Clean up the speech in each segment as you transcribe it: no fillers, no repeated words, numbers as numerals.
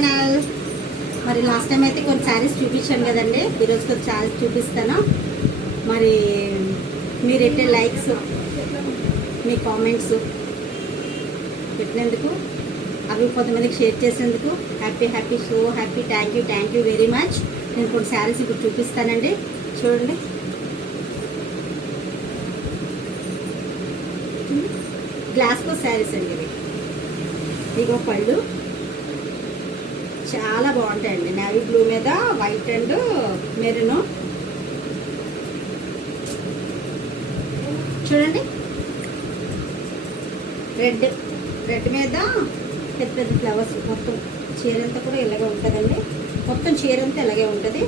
Channel. మరి last time అయితే కొన్ని శారీస్ చూపించాను కదండి, ఈరోజు కొన్ని శారీస్ చూపిస్తాను. మరి మీరు ఎట్టే లైక్స్, మీ కామెంట్స్ పెట్టినందుకు, అవి కొంతమందికి షేర్ చేసేందుకు happy so happy. Thank you very much. నేను కొన్ని శారీస్ ఇప్పుడు చూపిస్తానండి, చూడండి. గ్లాస్కో శారీస్ అండి ఇవి. ఇగో పళ్ళు చాలా బాగుంటాయండి. నేవీ బ్లూ మీద వైట్ అండ్ మెరూన్. చూడండి, రెడ్ మీద పెద్ద ఫ్లవర్స్. మొత్తం చీర అంతా కూడా ఇలాగే ఉంటుందండి. మొత్తం చీర అంతా ఇలాగే ఉంటుంది.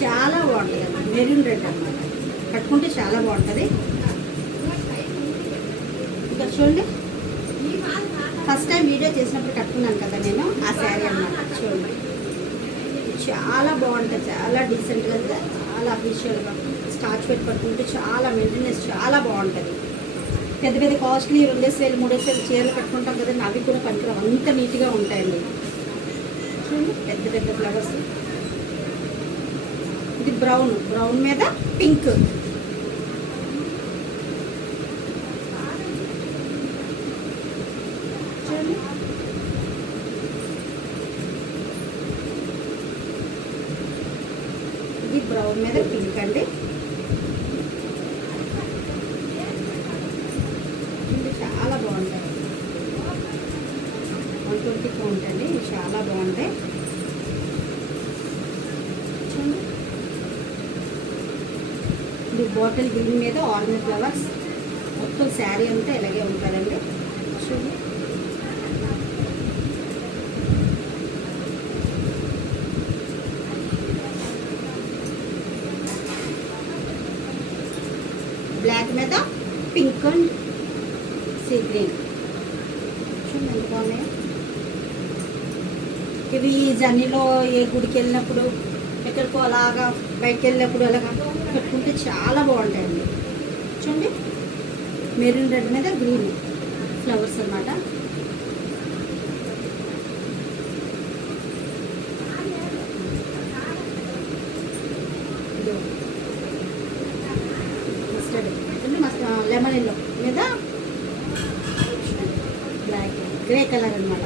చాలా బాగుంటుంది. మెరూన్ రెడ్ అన్నమాట. కట్టుకుంటే చాలా బాగుంటుంది. ఇంకా చూడండి, ఫస్ట్ టైం వీడియో చేసినప్పుడు కట్టుకున్నాను కదా నేను, ఆ శారీ అన్నమాట. చూడండి, చాలా బాగుంటుంది. చాలా డీసెంట్గా, చాలా అఫీషియల్గా స్టార్చ్ పెట్టి పట్టుకుంటే చాలా మెయింటెనెన్స్ చాలా బాగుంటుంది. పెద్ద కాస్ట్లీ 2,000 3,000 చీరలు కట్టుకుంటాం కదండి, అవి కూడా పనికిరావు, అంత నీట్గా ఉంటాయండి. చూడండి, పెద్ద ఫ్లవర్స్. ఇది బ్రౌన్ మీద పింక్. చూడండి, ఇది బ్రౌన్ మీద పింక్ అండి. చాలా బాగుంటాయి. 120 కౌంట్ అండి. ఇవి చాలా బాగుంటాయి. చూడండి, ఇది బాటిల్ గ్రీన్ మీద ఆరెంజ్ ఫ్లవర్స్. మొత్తం శారీ అంతా ఇలాగే ఉంటుందండి. చూడండి, బ్లాక్ మీద పింక్ అండ్ సీ గ్రీన్. చూడండి ఎంత బాగున్నాయి. ఇవి జర్నీలో ఏ గుడికి వెళ్ళినప్పుడు, ఎక్కడికో అలాగా బయటకు వెళ్ళినప్పుడు అలాగా పెట్టుకుంటే చాలా బాగుంటాయండి. చూడండి, మెరూన్ రెడ్ మీద గ్రీన్ ఫ్లవర్స్ అన్నమాట. మస్టర్డ్ లెమన్ ఎల్లో మీద బ్లాక్ గ్రే కలర్ అన్నమాట.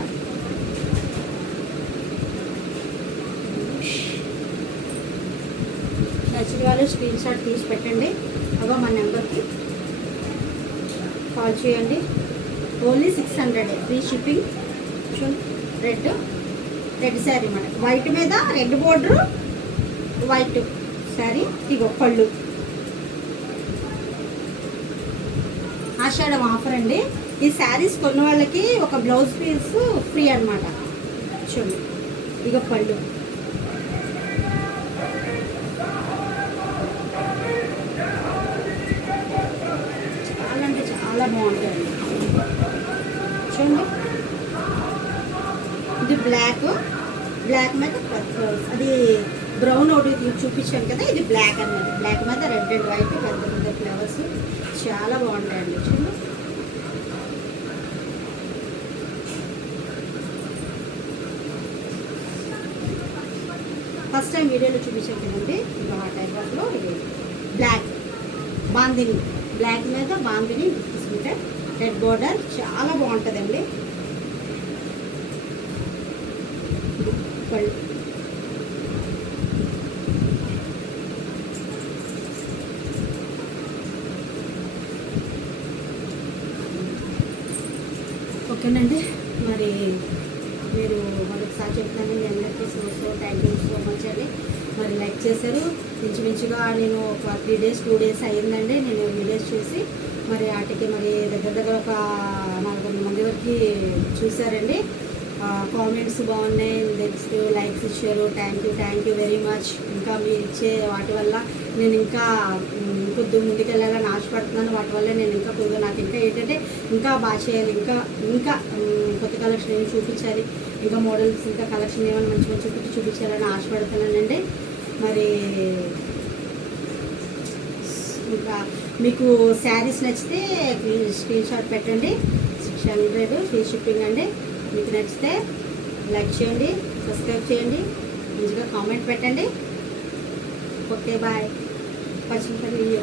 నచ్చిన వాళ్ళు స్క్రీన్ షాట్ తీసి పెట్టండి. అగో మా నెంబర్కి కాల్ చేయండి. Only 600 free shipping. చూడండి, రెడ్ శారీ అన్నమాట. వైట్ మీద రెడ్ బోర్డర్, వైట్ శారీ. ఇగో పళ్ళు. ఆషాఢం ఆఫర్ అండి. ఈ శారీస్ కొన్న వాళ్ళకి ఒక బ్లౌజ్ పీస్ ఫ్రీ అన్నమాట. చూడండి, ఇక పళ్ళు. చాలా అంటే చాలా బాగుంటుంది. చూడండి, ఇది బ్లాక్ మీద అది బ్రౌన్ ఒకటి చూపించాను కదా, ఇది బ్లాక్ అన్నమాట. బ్లాక్ మీద రెడ్ అండ్ వైట్ పెద్ద ఫ్లవర్స్ చాలా బాగుంటాయండి. చూడండి, ఫస్ట్ టైం వీడియోలో చూపించాను కదండి. ఇంకా ఆ టైప్లో ఇది బ్లాక్ బాందిని, బ్లాక్ మీద బాందిని తీసుకుంటే రెడ్ బోర్డర్ చాలా బాగుంటుందండి. పళ్ళు. ఓకేనండి, మరి మీరు మరొకసారి చెప్తున్నాను, మీ అందరికీ థ్యాంక్ యూ సో మచ్ అండి. మరి లైక్ చేశారు. ఇంచుమించుగా నేను ఒక 3 days 2 days అయ్యిందండి నేను వీడియోస్ చూసి. మరి వాటికి మరి దగ్గర ఒక 400 మంది వరకు చూసారండి. కామెంట్స్ బాగున్నాయి, నెక్స్ట్ లైక్స్ ఇచ్చారు. Thank you very much. ఇంకా మీరు ఇచ్చే వాటి వల్ల నేను ఇంకా కొద్దిగా ముందుకెళ్ళాలని ఆశపడుతున్నాను. వాటి వల్ల నేను ఇంకా కొద్దిగా నాకు ఇంకా ఏంటంటే ఇంకా బాగా చేయాలి, ఇంకా కొత్త కలెక్షన్ ఏమి చూపించాలి, ఇంకా మోడల్స్ ఇంకా కలెక్షన్ ఏమైనా మంచి చూపించాలని ఆశపడుతున్నానండి. మరి ఇంకా మీకు శారీస్ నచ్చితే స్క్రీన్ షాట్ పెట్టండి. 600 ఫ్రీ షిప్పింగ్ అండి. మీకు నచ్చితే లైక్ చేయండి, సబ్స్క్రైబ్ చేయండి, మంచిగా కామెంట్ పెట్టండి. Okay bye, watching for video.